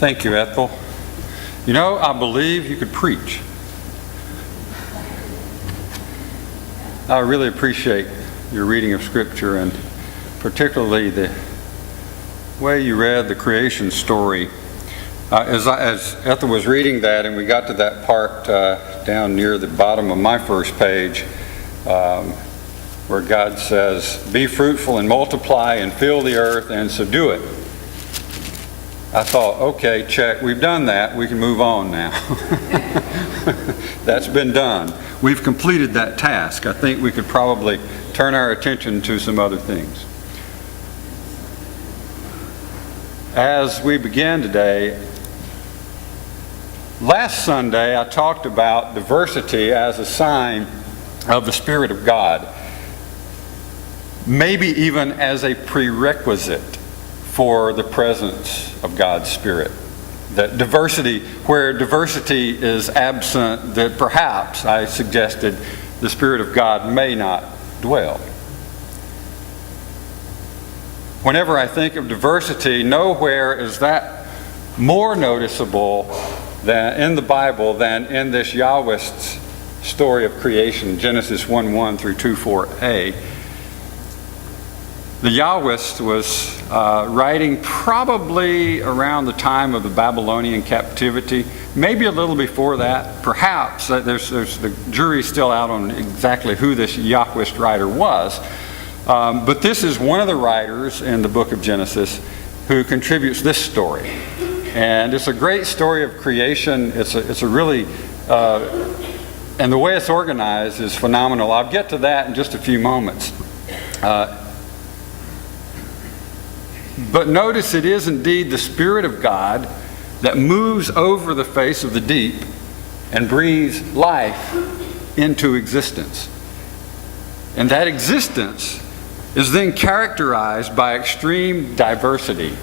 Thank you, Ethel. You know, I believe you could preach. I really appreciate your reading of Scripture, and particularly the way you read the creation story. As Ethel was reading that, and we got to that part down near the bottom of my first page, where God says, "Be fruitful and multiply and fill the earth and subdue it." I thought, okay, check, we've done that, we can move on now. That's been done. We've completed that task. I think we could probably turn our attention to some other things. As we begin today, last Sunday I talked about diversity as a sign of the Spirit of God, maybe even as a prerequisite for the presence of God's Spirit. That diversity, where diversity is absent, that perhaps, I suggested, the Spirit of God may not dwell. Whenever I think of diversity, nowhere is that more noticeable than in the Bible than in this Yahwist's story of creation, Genesis 1:1 through 2:4a. The Yahwist was writing probably around the time of the Babylonian captivity, maybe a little before that. Perhaps there's the jury's still out on exactly who this Yahwist writer was. But this is one of the writers in the book of Genesis who contributes this story. And it's a great story of creation. It's a really, and the way it's organized is phenomenal. I'll get to that in just a few moments. But notice it is indeed the Spirit of God that moves over the face of the deep and breathes life into existence. And that existence is then characterized by extreme diversity.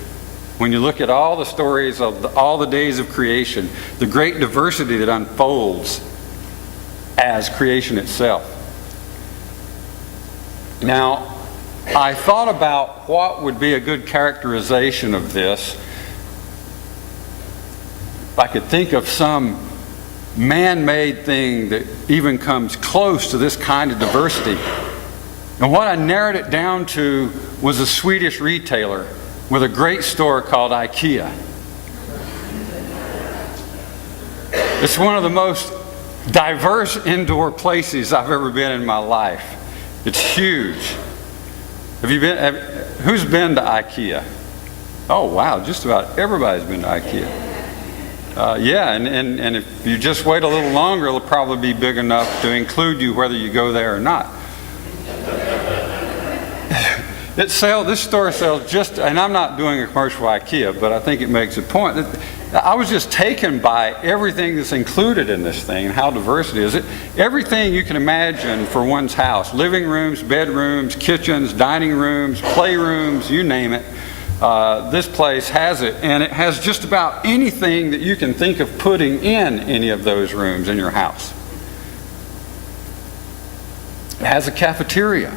When you look at all the stories of all the days of creation, the great diversity that unfolds as creation itself. Now, I thought about what would be a good characterization of this. If I could think of some man-made thing that even comes close to this kind of diversity. And what I narrowed it down to was a Swedish retailer with a great store called IKEA. It's one of the most diverse indoor places I've ever been in my life. It's huge. Who's been to IKEA? Oh wow, just about everybody's been to IKEA. Yeah, and if you just wait a little longer, it'll probably be big enough to include you whether you go there or not. This store sells just, and I'm not doing a commercial for IKEA, but I think it makes a point. I was just taken by everything that's included in this thing and how diverse it is. Everything you can imagine for one's house, living rooms, bedrooms, kitchens, dining rooms, playrooms, you name it. This place has it, and it has just about anything that you can think of putting in any of those rooms in your house. It has a cafeteria,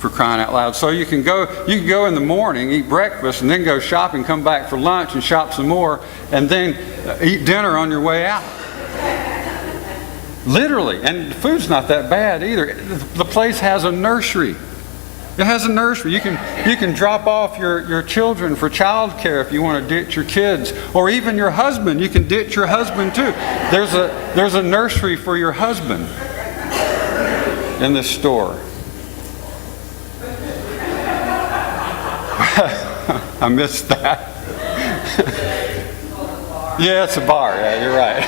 for crying out loud. So you can go in the morning, eat breakfast, and then go shopping, come back for lunch and shop some more, and then eat dinner on your way out. Literally. And the food's not that bad either. The place has a nursery. It has a nursery. You can drop off your children for child care if you want to ditch your kids, or even your husband. You can ditch your husband too. There's a nursery for your husband in this store. I missed that. Yeah, it's a bar. Yeah, you're right.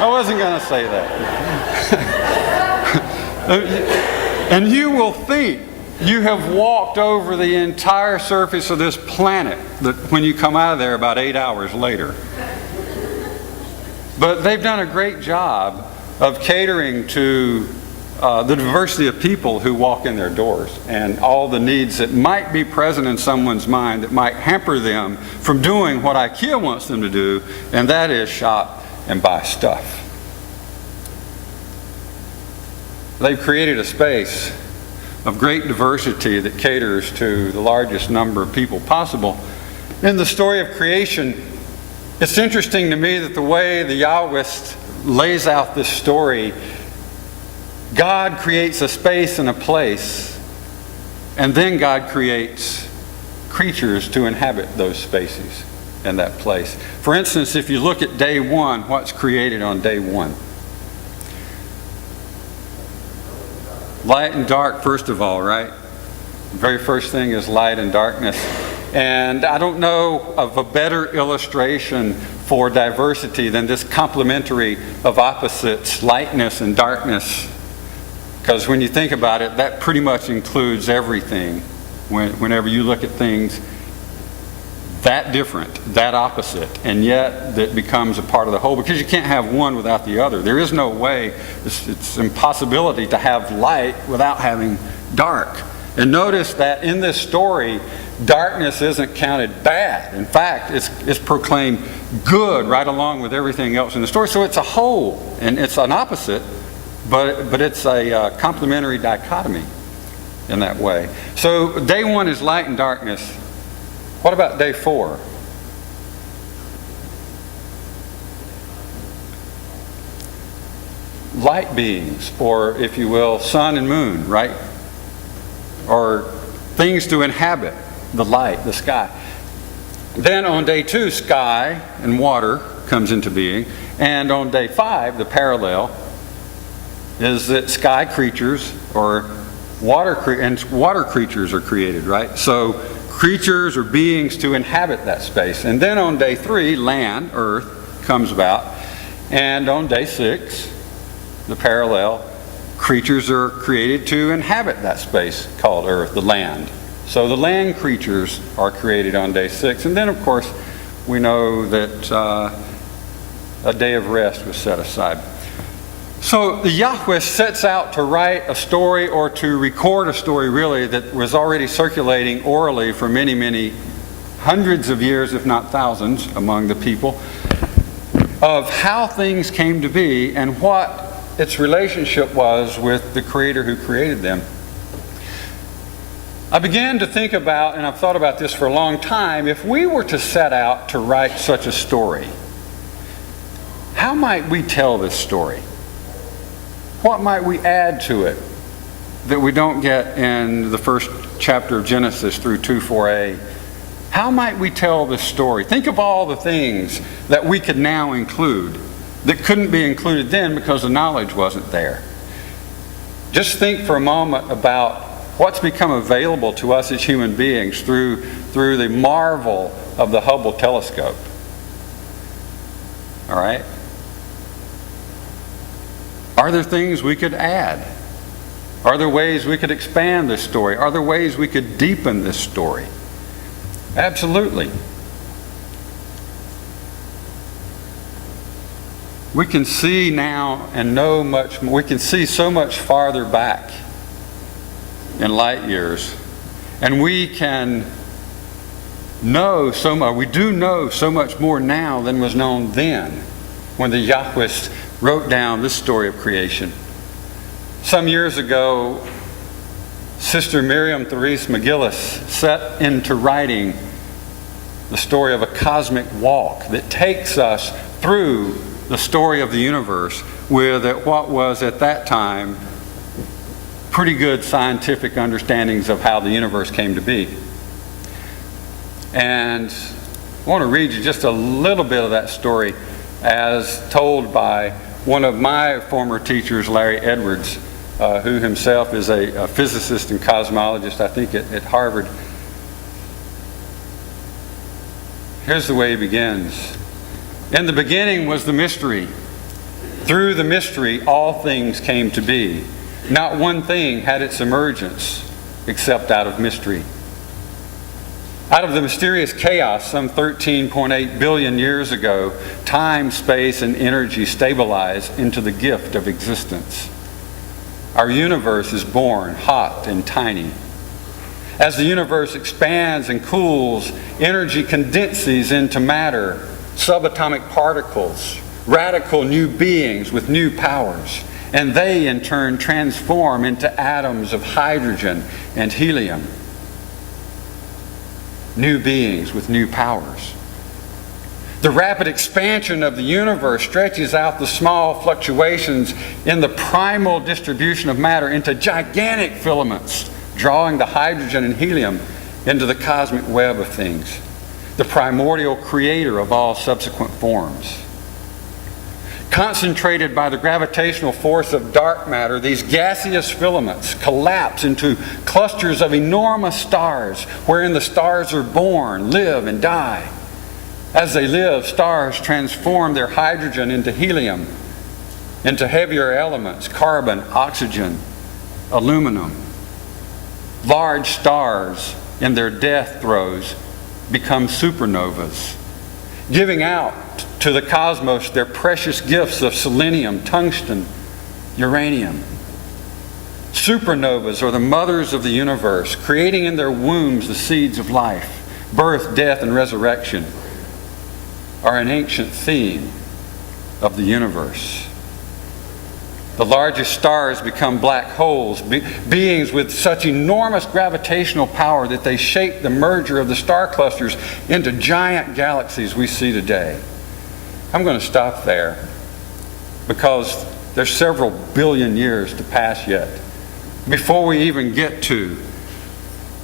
I wasn't going to say that. And you will think you have walked over the entire surface of this planet when you come out of there about 8 hours later. But they've done a great job of catering to the diversity of people who walk in their doors and all the needs that might be present in someone's mind that might hamper them from doing what IKEA wants them to do, and that is shop and buy stuff. They've created a space of great diversity that caters to the largest number of people possible. In the story of creation, It's interesting to me that the way the Yahwist lays out this story, God creates a space and a place, and then God creates creatures to inhabit those spaces and that place. For instance, if you look at day one, what's created on day one? Light and dark, first of all, right? The very first thing is light and darkness. And I don't know of a better illustration for diversity than this complementary of opposites, lightness and darkness. Because when you think about it, that pretty much includes everything. Whenever you look at things that different, that opposite, and yet that becomes a part of the whole, because you can't have one without the other. There is no way, it's impossibility to have light without having dark. And notice that in this story, darkness isn't counted bad. In fact, it's proclaimed good right along with everything else in the story. So it's a whole, and it's an opposite, but it's a complementary dichotomy in that way. So day one is light and darkness. What about day 4? Light beings, or if you will, sun and moon, right? Or things to inhabit the light, the sky. Then on day 2, sky and water comes into being. And on day 5, the parallel is that sky creatures or water creatures are created, right? So creatures or beings to inhabit that space. And then on day 3, land, earth, comes about. And on day 6, the parallel, creatures are created to inhabit that space called earth, the land. So the land creatures are created on day 6. And then, of course, we know that a day of rest was set aside. So the Yahweh sets out to write a story, or to record a story really, that was already circulating orally for many, many hundreds of years, if not thousands, among the people, of how things came to be and what its relationship was with the Creator who created them. I began to think about, and I've thought about this for a long time, if we were to set out to write such a story, how might we tell this story? What might we add to it that we don't get in the first chapter of Genesis through 2:4a? How might we tell this story? Think of all the things that we could now include that couldn't be included then because the knowledge wasn't there. Just think for a moment about what's become available to us as human beings through the marvel of the Hubble telescope. All right? Are there things we could add? Are there ways we could expand this story? Are there ways we could deepen this story? Absolutely. We can see now and know much more. We can see so much farther back in light years. And we can know so much. We do know so much more now than was known then when the Yahwist wrote down this story of creation. Some years ago, Sister Miriam Therese McGillis set into writing the story of a cosmic walk that takes us through the story of the universe with what was at that time pretty good scientific understandings of how the universe came to be. And I want to read you just a little bit of that story as told by one of my former teachers, Larry Edwards, who himself is a physicist and cosmologist, I think, at Harvard. Here's the way he begins. In the beginning was the mystery. Through the mystery, all things came to be. Not one thing had its emergence except out of mystery. Out of the mysterious chaos some 13.8 billion years ago, time, space, and energy stabilize into the gift of existence. Our universe is born hot and tiny. As the universe expands and cools, energy condenses into matter, subatomic particles, radical new beings with new powers, and they in turn transform into atoms of hydrogen and helium. New beings with new powers. The rapid expansion of the universe stretches out the small fluctuations in the primal distribution of matter into gigantic filaments, drawing the hydrogen and helium into the cosmic web of things, the primordial creator of all subsequent forms. Concentrated by the gravitational force of dark matter, these gaseous filaments collapse into clusters of enormous stars, wherein the stars are born, live, and die. As they live, stars transform their hydrogen into helium, into heavier elements, carbon, oxygen, aluminum. Large stars, in their death throes, become supernovas, giving out to the cosmos their precious gifts of selenium, tungsten, uranium. Supernovas are the mothers of the universe, creating in their wombs the seeds of life. Birth, death, and resurrection are an ancient theme of the universe. The largest stars become black holes, beings with such enormous gravitational power that they shape the merger of the star clusters into giant galaxies we see today. I'm going to stop there because there's several billion years to pass yet before we even get to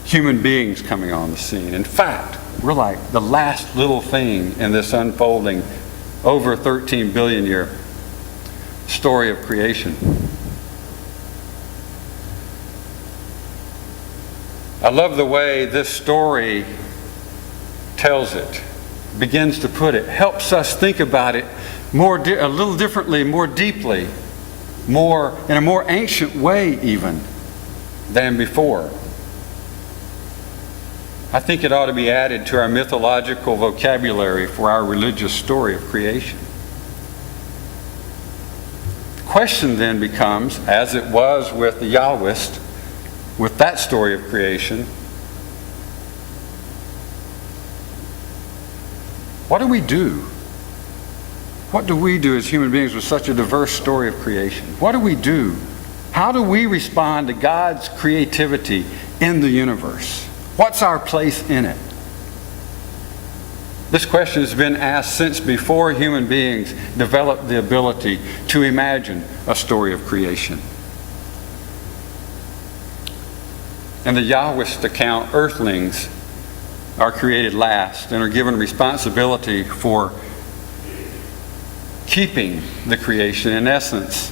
human beings coming on the scene. In fact, we're like the last little thing in this unfolding over 13 billion year story of creation. I love the way this story tells it, begins to put it, helps us think about it a little differently, more deeply, in a more ancient way even than before. I think it ought to be added to our mythological vocabulary for our religious story of creation. The question then becomes, as it was with the Yahwist, with that story of creation, what do we do? What do we do as human beings with such a diverse story of creation? What do we do? How do we respond to God's creativity in the universe? What's our place in it? This question has been asked since before human beings developed the ability to imagine a story of creation. In the Yahwist account, earthlings are created last and are given responsibility for keeping the creation, in essence,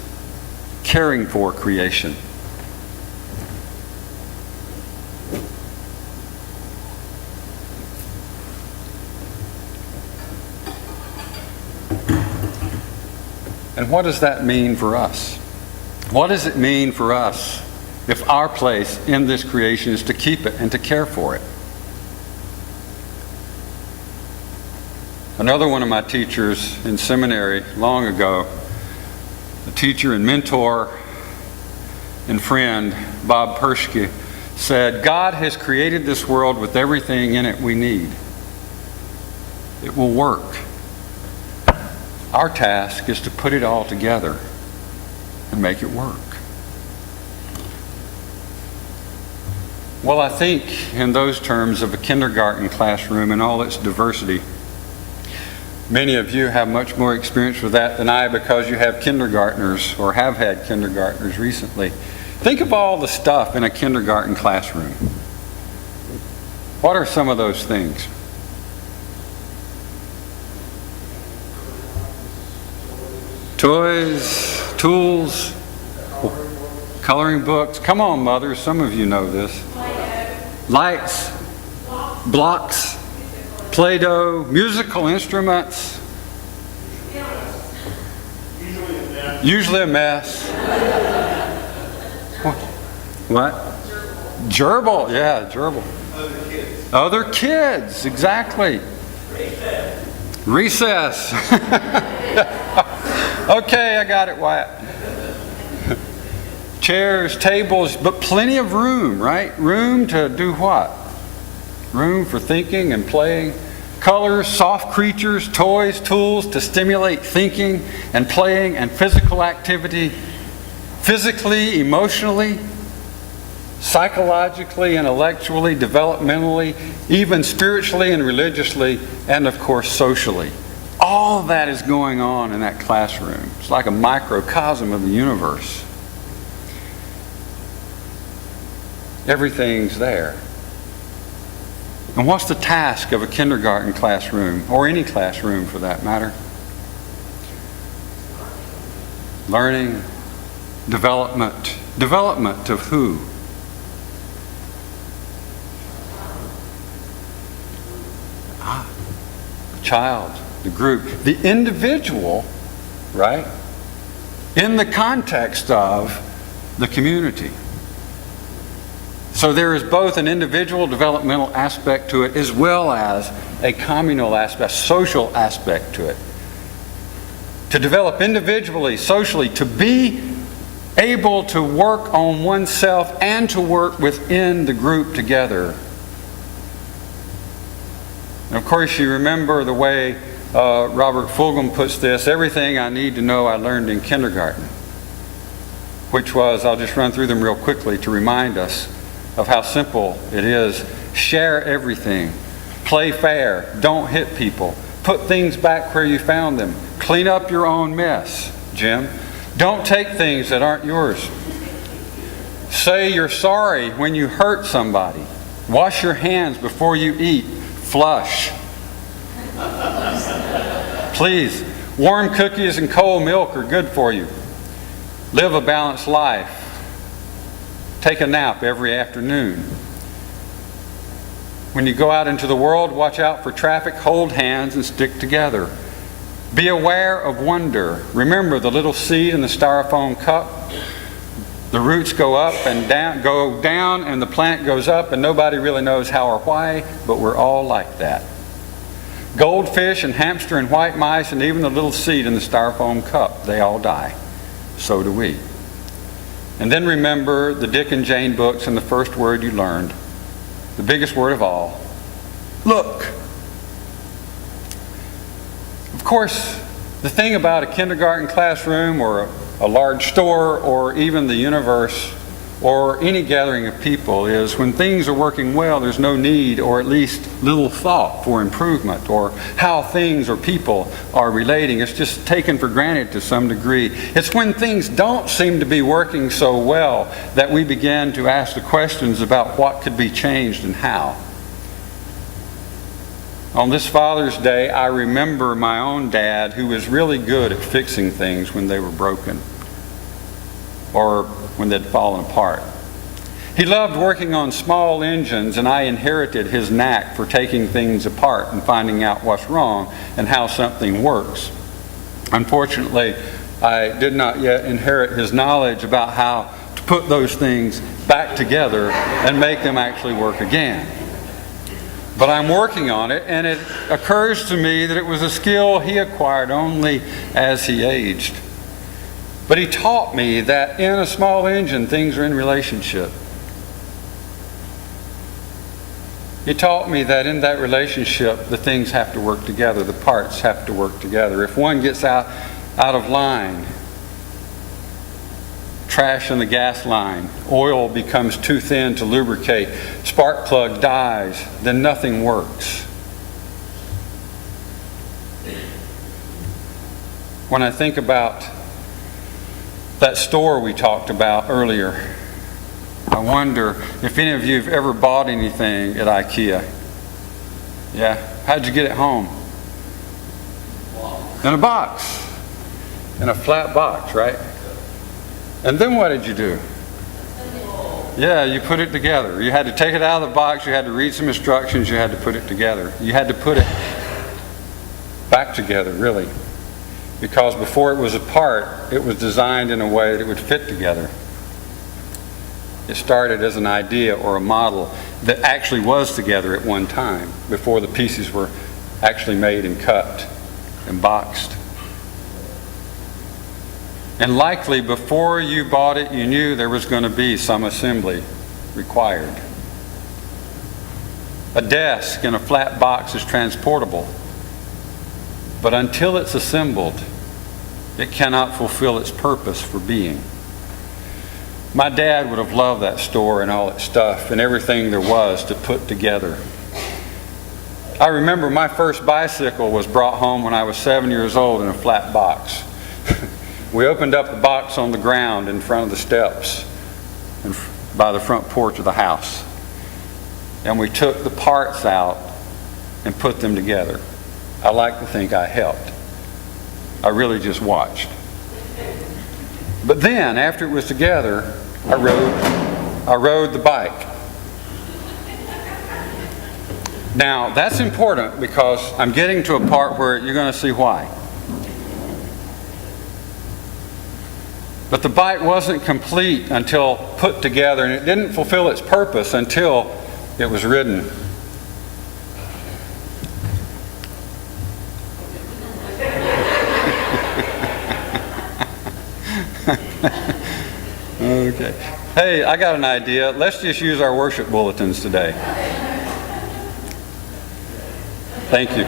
caring for creation. And what does that mean for us? What does it mean for us if our place in this creation is to keep it and to care for it? Another one of my teachers in seminary long ago, a teacher and mentor and friend, Bob Persky, said, God has created this world with everything in it we need. It will work. Our task is to put it all together and make it work. Well, I think in those terms of a kindergarten classroom and all its diversity, many of you have much more experience with that than I because you have kindergartners or have had kindergartners recently. Think of all the stuff in a kindergarten classroom. What are some of those things? Toys, tools, coloring books. Come on, mothers, some of you know this. Lights, blocks, Play-Doh, musical instruments. Usually a mess. What? Gerbil, yeah, gerbil. Other kids, exactly. Recess. Okay, I got it, Wyatt. Chairs, tables, but plenty of room, right? Room to do what? Room for thinking and playing. Colors, soft creatures, toys, tools to stimulate thinking and playing and physical activity, physically, emotionally, psychologically, intellectually, developmentally, even spiritually and religiously, and of course socially. All that is going on in that classroom. It's like a microcosm of the universe. Everything's there. And what's the task of a kindergarten classroom, or any classroom for that matter? Learning, development. Development of who? The child, the group, the individual, right? In the context of the community. So there is both an individual developmental aspect to it as well as a communal aspect, social aspect to it. To develop individually, socially, to be able to work on oneself and to work within the group together. And of course, you remember the way Robert Fulghum puts this, everything I need to know I learned in kindergarten, which was, I'll just run through them real quickly to remind us of how simple it is. Share everything. Play fair. Don't hit people. Put things back where you found them. Clean up your own mess, Jim. Don't take things that aren't yours. Say you're sorry when you hurt somebody. Wash your hands before you eat. Flush. Please, warm cookies and cold milk are good for you. Live a balanced life. Take a nap every afternoon. When you go out into the world, watch out for traffic, hold hands, and stick together. Be aware of wonder. Remember the little seed in the styrofoam cup? The roots go up and down, and the plant goes up, and nobody really knows how or why, but we're all like that. Goldfish and hamster and white mice and even the little seed in the styrofoam cup, they all die. So do we. And then remember the Dick and Jane books and the first word you learned, the biggest word of all, look. Of course, the thing about a kindergarten classroom or a large store or even the universe or any gathering of people is when things are working well, there's no need or at least little thought for improvement or how things or people are relating. It's just taken for granted to some degree. It's when things don't seem to be working so well that we begin to ask the questions about what could be changed and how. On this Father's Day, I remember my own dad who was really good at fixing things when they were broken or when they'd fallen apart. He loved working on small engines, and I inherited his knack for taking things apart and finding out what's wrong and how something works. Unfortunately, I did not yet inherit his knowledge about how to put those things back together and make them actually work again. But I'm working on it, and it occurs to me that it was a skill he acquired only as he aged. But he taught me that in a small engine, things are in relationship. He taught me that in that relationship, the things have to work together, the parts have to work together. If one gets out of line, trash in the gas line, oil becomes too thin to lubricate, spark plug dies, then nothing works. When I think about that store we talked about earlier, I wonder if any of you have ever bought anything at IKEA. Yeah? How'd you get it home? In a box. In a flat box, right? And then what did you do? Yeah, you put it together. You had to take it out of the box, you had to read some instructions, you had to put it together. You had to put it back together, really. Because before it was apart, it was designed in a way that it would fit together. It started as an idea or a model that actually was together at one time before the pieces were actually made and cut and boxed. And likely before you bought it, you knew there was going to be some assembly required. A desk in a flat box is transportable, but until it's assembled, it cannot fulfill its purpose for being. My dad would have loved that store and all its stuff and everything there was to put together. I remember my first bicycle was brought home when I was 7 years old in a flat box. We opened up the box on the ground in front of the steps and by the front porch of the house. And we took the parts out and put them together. I like to think I helped. I really just watched. But then, after it was together, I rode the bike. Now, that's important because I'm getting to a part where you're going to see why. But the bike wasn't complete until put together, and it didn't fulfill its purpose until it was ridden. Okay. Hey, I got an idea. Let's just use our worship bulletins today. Thank you.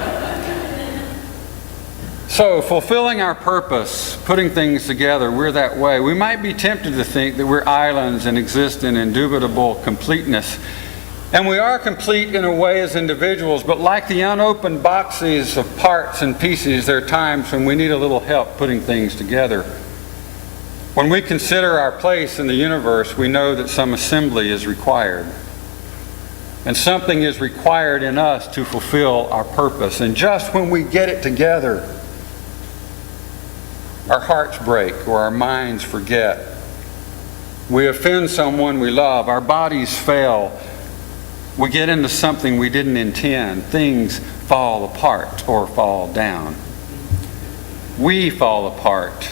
So, fulfilling our purpose, putting things together, we're that way. We might be tempted to think that we're islands and exist in indubitable completeness. And we are complete in a way as individuals, but like the unopened boxes of parts and pieces, there are times when we need a little help putting things together. When we consider our place in the universe, we know that some assembly is required. And something is required in us to fulfill our purpose. And just when we get it together, our hearts break or our minds forget. We offend someone we love. Our bodies fail. We get into something we didn't intend. Things fall apart or fall down. We fall apart.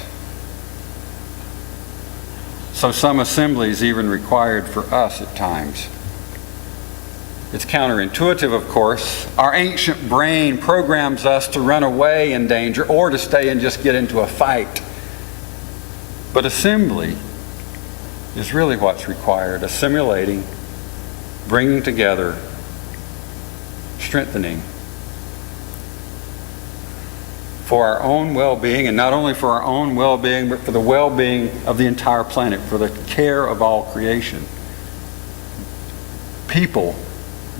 So some assembly is even required for us at times. It's counterintuitive, of course. Our ancient brain programs us to run away in danger or to stay and just get into a fight. But assembly is really what's required. Assimilating, bringing together, strengthening. For our own well-being, and not only for our own well-being, but for the well-being of the entire planet, for the care of all creation. People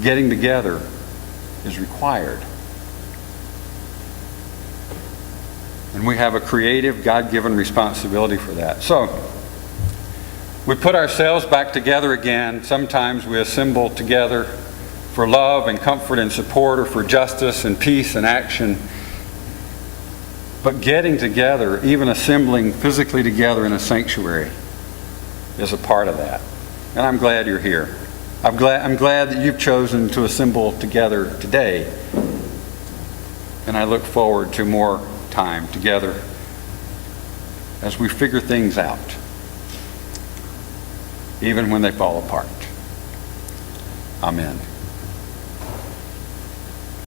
getting together is required. And we have a creative, God-given responsibility for that. So, we put ourselves back together again. Sometimes we assemble together for love and comfort and support, or for justice and peace and action. But getting together, even assembling physically together in a sanctuary, is a part of that. And I'm glad you're here. I'm glad that you've chosen to assemble together today. And I look forward to more time together as we figure things out, even when they fall apart. Amen.